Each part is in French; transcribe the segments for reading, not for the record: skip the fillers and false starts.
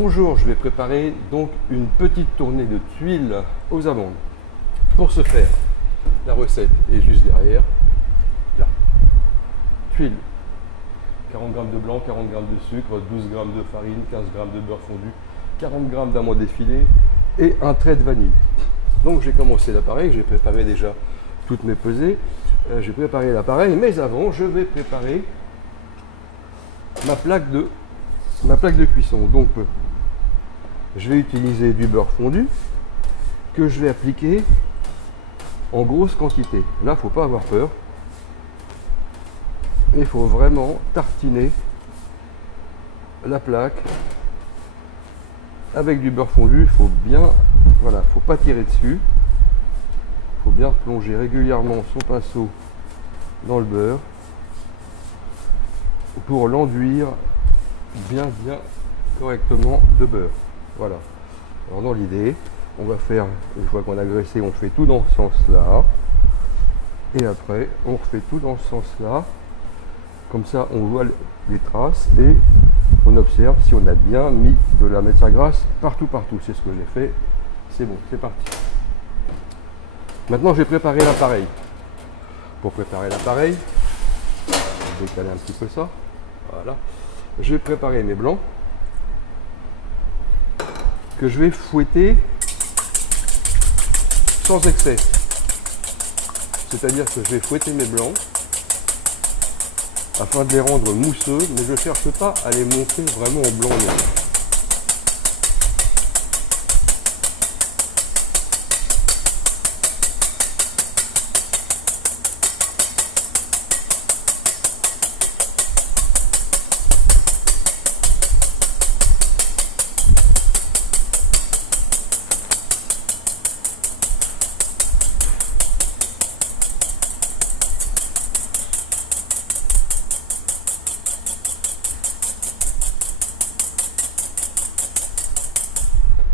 Bonjour, je vais préparer donc une petite tournée de tuiles aux amandes. Pour ce faire, la recette est juste derrière, là. Tuiles, 40 g de blanc, 40 g de sucre, 12 g de farine, 15 g de beurre fondu, 40 g d'amandes effilées et un trait de vanille. Donc j'ai commencé l'appareil, j'ai préparé déjà toutes mes pesées, j'ai préparé l'appareil, mais avant je vais préparer ma plaque de cuisson. Donc je vais utiliser du beurre fondu que je vais appliquer en grosse quantité. Là, il ne faut pas avoir peur. Il faut vraiment tartiner la plaque avec du beurre fondu. Il faut bien, voilà, faut pas tirer dessus. Il faut bien plonger régulièrement son pinceau dans le beurre pour l'enduire bien correctement de beurre. Voilà. Alors dans l'idée, on va faire, une fois qu'on a graissé, on fait tout dans ce sens-là. Et après, on refait tout dans ce sens-là. Comme ça, on voit les traces et on observe si on a bien mis de la matière grasse partout. C'est ce que j'ai fait. C'est bon, c'est parti. Maintenant, je vais préparer l'appareil. Pour préparer l'appareil, je vais décaler un petit peu ça. Voilà. Je vais préparer mes blancs que je vais fouetter sans excès. C'est-à-dire que je vais fouetter mes blancs afin de les rendre mousseux, mais je ne cherche pas à les monter vraiment en blanc noir.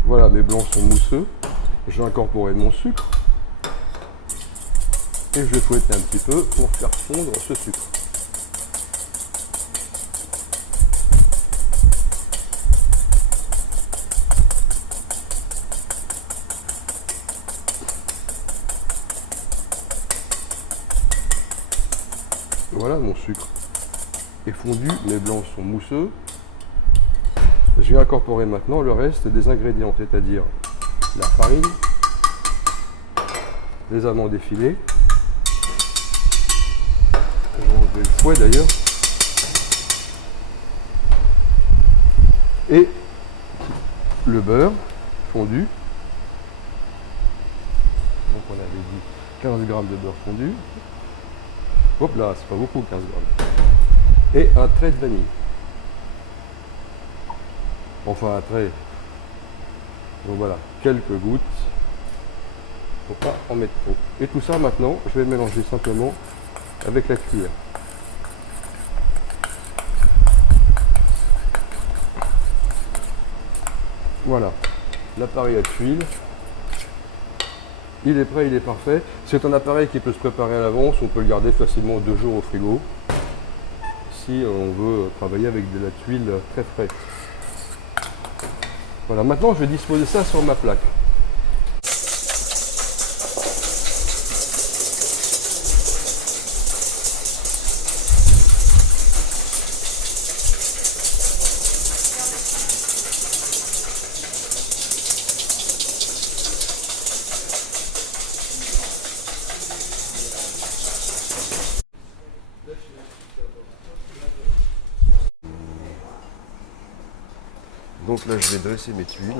Voilà, mes blancs sont mousseux. Je vais incorporer mon sucre et je vais fouetter un petit peu pour faire fondre ce sucre. Voilà, mon sucre est fondu, mes blancs sont mousseux. Je vais incorporer maintenant le reste des ingrédients, c'est-à-dire la farine, les amandes effilées, je vais enlever le fouet d'ailleurs, et le beurre fondu. Donc on avait dit 15 g de beurre fondu. Hop là, c'est pas beaucoup 15 g. Et un trait de vanille. Enfin un trait. Donc voilà, quelques gouttes. Faut pas en mettre trop. Et tout ça maintenant, je vais mélanger simplement avec la cuillère. Voilà, l'appareil à tuiles. Il est prêt, il est parfait. C'est un appareil qui peut se préparer à l'avance. On peut le garder facilement 2 jours au frigo. Si on veut travailler avec de la tuile très fraîche. Voilà, maintenant je vais disposer ça sur ma plaque. Donc là, je vais dresser mes tuiles.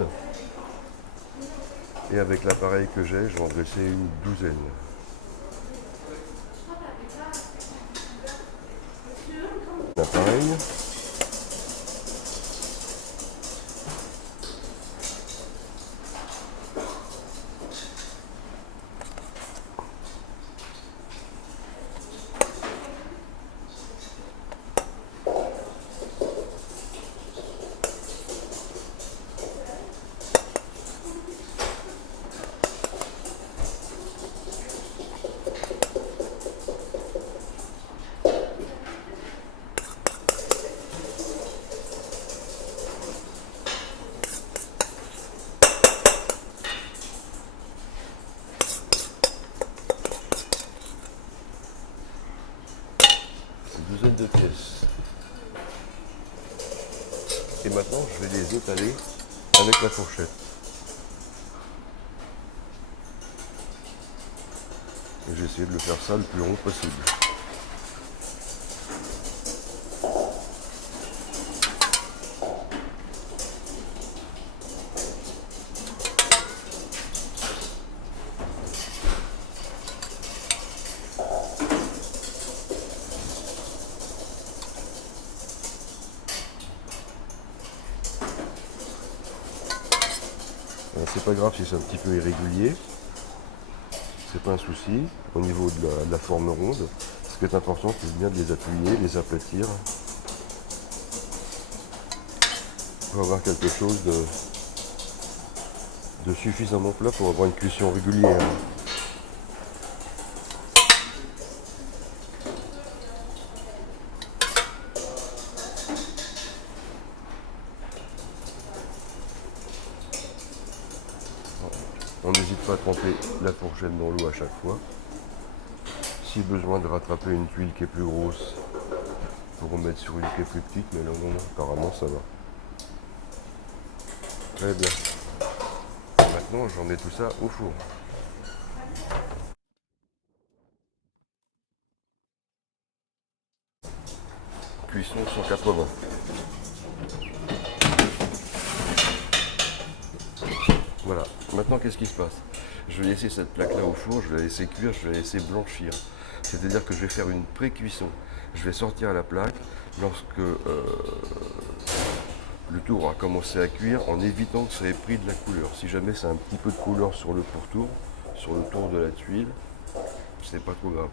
Et avec l'appareil que j'ai, je vais en dresser une douzaine. L'appareil. Et maintenant, je vais les étaler avec la fourchette. Et j'ai essayé de le faire ça le plus rond possible. C'est pas grave si c'est un petit peu irrégulier, c'est pas un souci au niveau de la forme ronde. Ce qui est important, c'est bien de les appuyer, les aplatir pour avoir quelque chose de suffisamment plat pour avoir une cuisson régulière. On n'hésite pas à tremper la fourchette dans l'eau à chaque fois. Si besoin de rattraper une tuile qui est plus grosse, pour remettre sur une qui est plus petite, mais là non, apparemment ça va. Très bien. Maintenant j'en mets tout ça au four. Cuisson 180. Voilà, maintenant qu'est-ce qui se passe? Je vais laisser cette plaque là au four, je vais la laisser cuire, je vais la laisser blanchir. C'est-à-dire que je vais faire une pré-cuisson. Je vais sortir la plaque lorsque le tour aura commencé à cuire en évitant que ça ait pris de la couleur. Si jamais c'est un petit peu de couleur sur le pourtour, sur le tour de la tuile, c'est pas trop grave.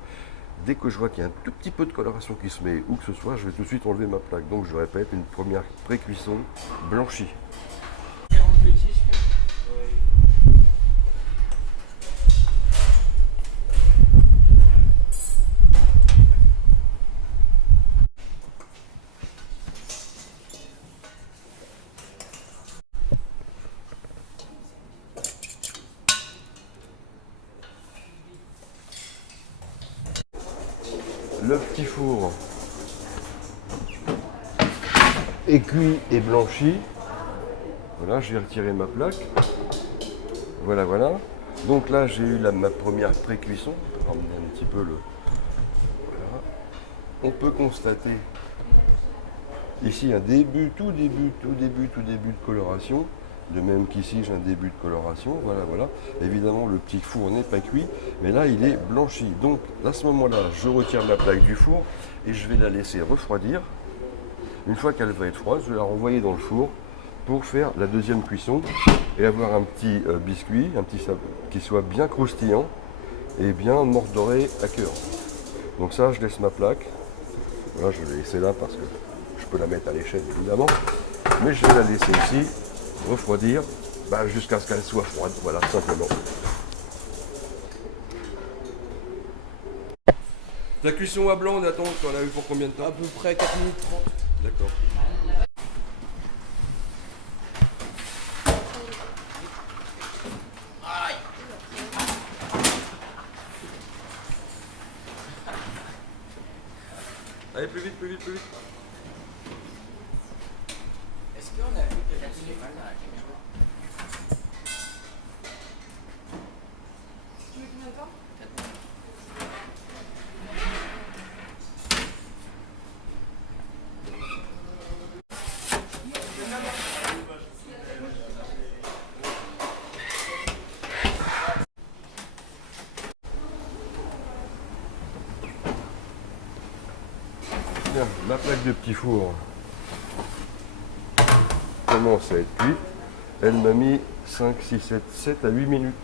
Dès que je vois qu'il y a un tout petit peu de coloration qui se met, où que ce soit, je vais tout de suite enlever ma plaque. Donc je répète, une première pré-cuisson blanchie. Le petit four est cuit et blanchi. Voilà, je vais retirer ma plaque. Voilà, voilà. Donc là, j'ai eu ma première pré-cuisson. Je vais ramener un petit peu le... Voilà. On peut constater ici un début, tout début de coloration. De même qu'ici, j'ai un début de coloration. Voilà, voilà. Évidemment, le petit four n'est pas cuit, mais là, il est blanchi. Donc, à ce moment-là, je retire la plaque du four et je vais la laisser refroidir. Une fois qu'elle va être froide, je vais la renvoyer dans le four pour faire la deuxième cuisson et avoir un petit biscuit, un petit qui soit bien croustillant et bien mordoré à cœur. Donc ça, je laisse ma plaque. Voilà, je vais la laisser là parce que je peux la mettre à l'échelle évidemment, mais je vais la laisser ici refroidir jusqu'à ce qu'elle soit froide, voilà, simplement. La cuisson à blanc, on attend, on a eu pour combien de temps? À peu près 4 minutes 30. D'accord. Allez, plus vite, plus vite, plus vite. Est-ce qu'on a vu que la téléphone dans la caméra? Tu veux combien de temps? 4 minutes. Bien, ma plaque de petit four commence à être cuite. Elle m'a mis 5, 6, 7 à 8 minutes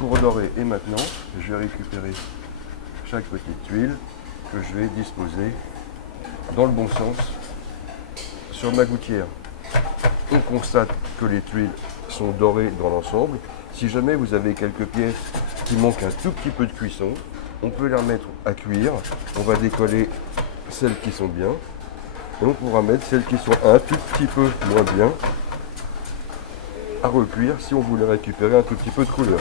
pour dorer. Et maintenant, je vais récupérer chaque petite tuile que je vais disposer dans le bon sens sur ma gouttière. On constate que les tuiles sont dorées dans l'ensemble. Si jamais vous avez quelques pièces qui manquent un tout petit peu de cuisson, on peut les remettre à cuire. On va décoller celles qui sont bien et on pourra mettre celles qui sont un tout petit peu moins bien à recuire si on voulait récupérer un tout petit peu de couleur.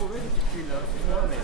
mauvais les petites tuiles là, c'est ça, mais